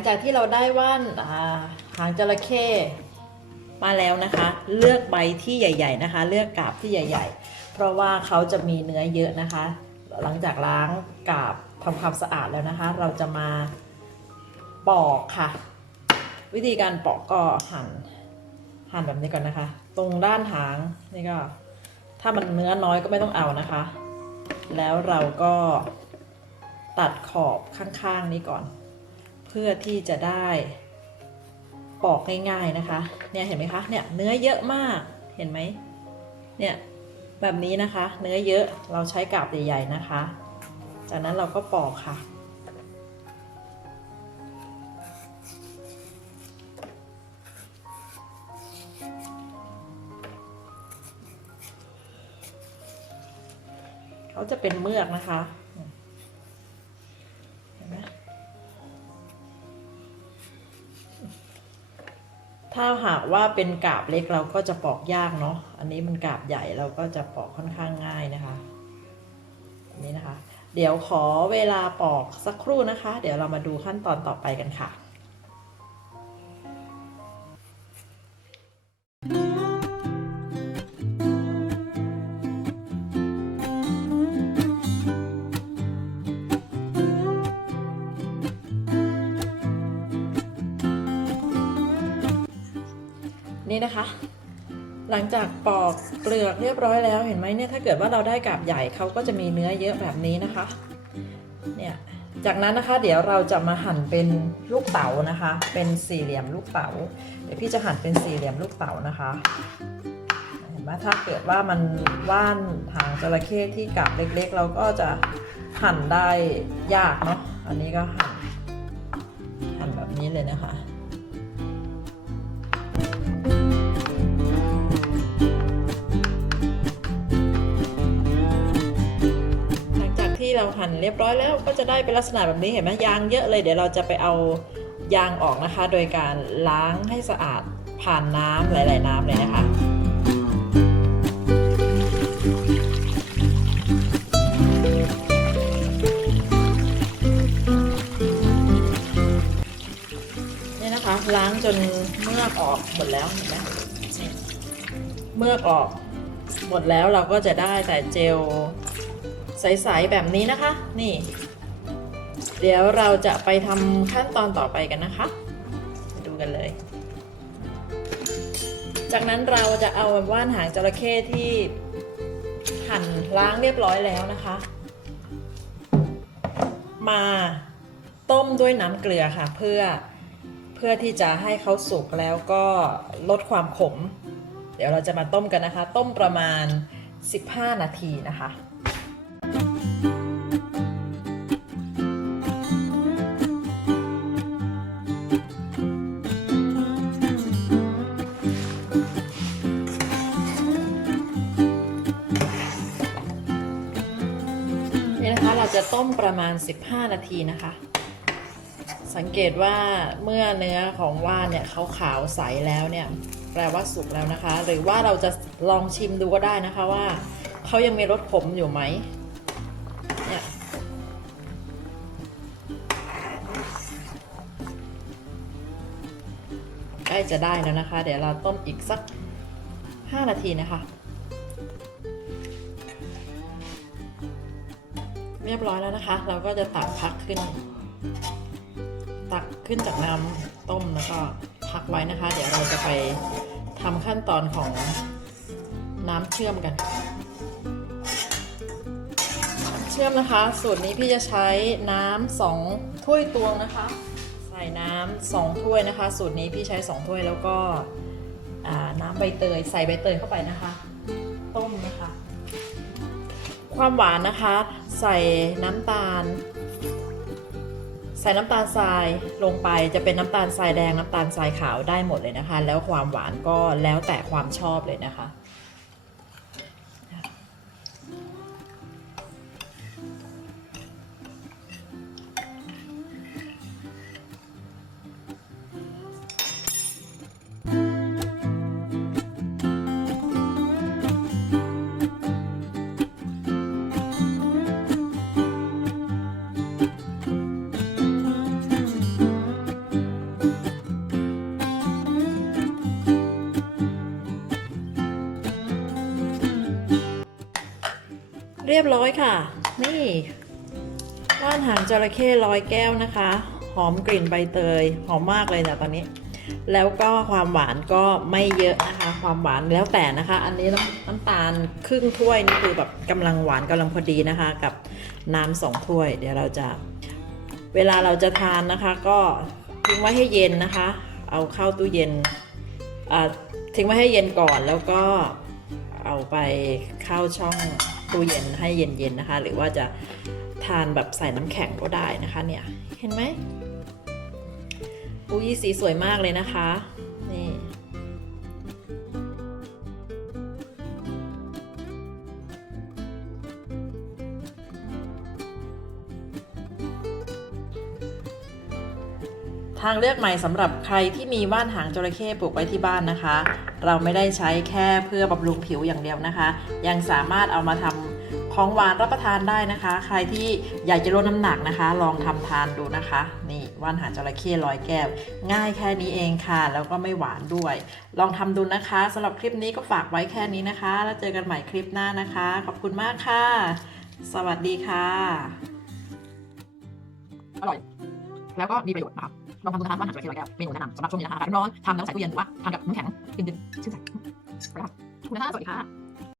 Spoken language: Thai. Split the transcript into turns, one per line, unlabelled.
หลังจากที่เราได้ว่านหางจระเข้มาแล้วนะคะ เลือกใบที่ใหญ่ ๆนะคะ เลือกกาบที่ใหญ่ ๆ เพราะว่าเขาจะมีเนื้อเยอะนะคะ หลังจากล้างกาบทำความสะอาดแล้วนะคะ เราจะมาปอกค่ะ วิธีการปอกก็หั่นหั่นแบบนี้ก่อนนะคะ ตรงด้านหางนี่ก็ ถ้ามันเนื้อน้อยก็ไม่ต้องเอานะคะ แล้วเราก็ตัดขอบข้างๆนี้ก่อน เพื่อที่จะได้ปอกง่ายๆนะคะ เนี่ยเห็นไหมคะ เนี่ยเนื้อเยอะมาก เห็นไหมเนี่ยแบบนี้นะคะ เนื้อเยอะเราใช้กาบใหญ่ๆนะคะ จากนั้นเราก็ปอกค่ะ เขาจะเป็นเมือกนะคะ ถ้าหากว่าเป็นกาบเล็กเราก็จะปอกยากเนาะ อันนี้มันกาบใหญ่เราก็จะปอกค่อนข้างง่ายนะคะอันนี้นะคะ เดี๋ยวขอเวลาปอกสักครู่นะคะ เดี๋ยวเรามาดูขั้นตอนต่อไปกันค่ะ นี่นะคะ หลังจากปอกเปลือกเรียบร้อยแล้วเห็นไหมเนี่ยถ้าเกิดว่าเราได้กาบใหญ่เขาก็จะมีเนื้อเยอะแบบนี้นะคะ เนี่ยจากนั้นนะคะ เดี๋ยวเราจะมาหั่นเป็นลูกเต๋านะคะ เป็นสี่เหลี่ยมลูกเต๋าเดี๋ยวพี่จะหั่นเป็นสี่เหลี่ยมลูกเต๋านะคะเห็นไหมถ้าเกิดว่ามันว่านหางจระเข้ที่กาบเล็ก ๆ เราก็จะหั่นได้ยากเนาะอันนี้ก็หั่นหั่นแบบนี้เลยนะคะ หั่นเรียบร้อยแล้วก็จะได้เป็นลักษณะแบบนี้เห็นไหมยางเยอะเลย เดี๋ยวเราจะไปเอายางออกนะคะ โดยการล้างให้สะอาดผ่านน้ำหลาย ๆ น้ำเลยนะคะนี่นะคะล้างจนเมือกออกหมดแล้วเห็นไหมเมือกออกหมดแล้วเราก็จะได้แต่เจล ใสๆแบบนี้นะคะ นี่ เดี๋ยวเราจะไปทำขั้นตอนต่อไปกันนะคะ ดูกันเลย จากนั้นเราจะเอาว่านหางจระเข้ที่หั่นล้างเรียบร้อยแล้วนะคะ มาต้มด้วยน้ำเกลือค่ะ เพื่อเพื่อที่จะให้เขาสุกแล้วก็ลดความขม เดี๋ยวเราจะมาต้มกันนะคะ ต้มประมาณ 15 นาทีนะคะ นี่นะคะเราจะต้มประมาณ 15 นาทีนะคะ สังเกตว่าเมื่อเนื้อของว่านเนี่ยเขาขาวใสแล้วเนี่ยแปลว่าสุกแล้วนะคะ หรือว่าเราจะลองชิมดูก็ได้นะคะว่าเขายังมีรสขมอยู่ไหม จะได้แล้วนะคะ เดี๋ยวเราต้มอีกสัก 5 นาทีนะคะ เรียบร้อยแล้วนะคะ เราก็จะตักพักขึ้น ตักขึ้นจากน้ำต้มแล้วก็พักไว้นะคะ เดี๋ยวเราจะไปทำขั้นตอนของน้ำเชื่อมกันเชื่อมนะคะ สูตรนี้พี่จะใช้น้ำสองถ้วยตวงนะคะ ส่น้ำสองถ้วยนะคะ สูตรนี้พี่ใช้สองถ้วยแล้วก็น้ำใบเตย ใส่ใบเตยเข้าไปนะคะ ต้มนะคะ ความหวานนะคะ ใส่น้ำตาล ใส่น้ำตาลทรายลงไปจะเป็นน้ำตาลทรายแดงน้ำตาลทรายขาวได้หมดเลยนะคะ แล้วความหวานก็แล้วแต่ความชอบเลยนะคะ เรียบร้อยค่ะ นี่ว่านหางจระเข้ร้อยแก้วนะคะ หอมกลิ่นใบเตย หอมมากเลยเนี่ยตอนนี้ แล้วก็ความหวานก็ไม่เยอะนะคะ ความหวานแล้วแต่นะคะ อันนี้น้ำน้ำตาลครึ่งถ้วยนี่คือแบบกำลังหวานกำลังพอดีนะคะ กับน้ำสองถ้วย เดี๋ยวเราจะ เวลาเราจะทานนะคะ ก็ทิ้งไว้ให้เย็นนะคะ เอาเข้าตู้เย็นอ่าทิ้งไว้ให้เย็นก่อนแล้วก็เอาไปเข้าช่อง ตู้เย็นให้เย็นๆนะคะ หรือว่าจะทานแบบใส่น้ำแข็งก็ได้นะคะเนี่ย เห็นไหมอุ้ยสีสวยมากเลยนะคะ ทางเลือกใหม่สำหรับใครที่มีว่านหางจระเข้ปลูกไว้ที่บ้านนะคะ เราไม่ได้ใช้แค่เพื่อบำรุงผิวอย่างเดียวนะคะ ยังสามารถเอามาทำของหวานรับประทานได้นะคะ ใครที่อยากจะลดน้ำหนักนะคะ ลองทำทานดูนะคะ นี่ว่านหางจระเข้ร้อยแก้ว ง่ายแค่นี้เองค่ะ แล้วก็ไม่หวานด้วย ลองทำดูนะคะสำหรับคลิปนี้ก็ฝากไว้แค่นี้นะคะ แล้วเจอกันใหม่คลิปหน้านะคะ ขอบคุณมากค่ะ สวัสดีค่ะ
อร่อยแล้วก็มีประโยชน์นะครับ ลองทำดูนะคะว่าอาหารจระเข้ร้อยแก้วเมนูแนะนำสำหรับช่วงนี้นะคะร้อนๆทำแล้วใส่ตู้เย็นหรือว่าทำกับน้ำแข็งเย็นๆชื่นใจนะครับขอบคุณนะคะสวัสดีค่ะ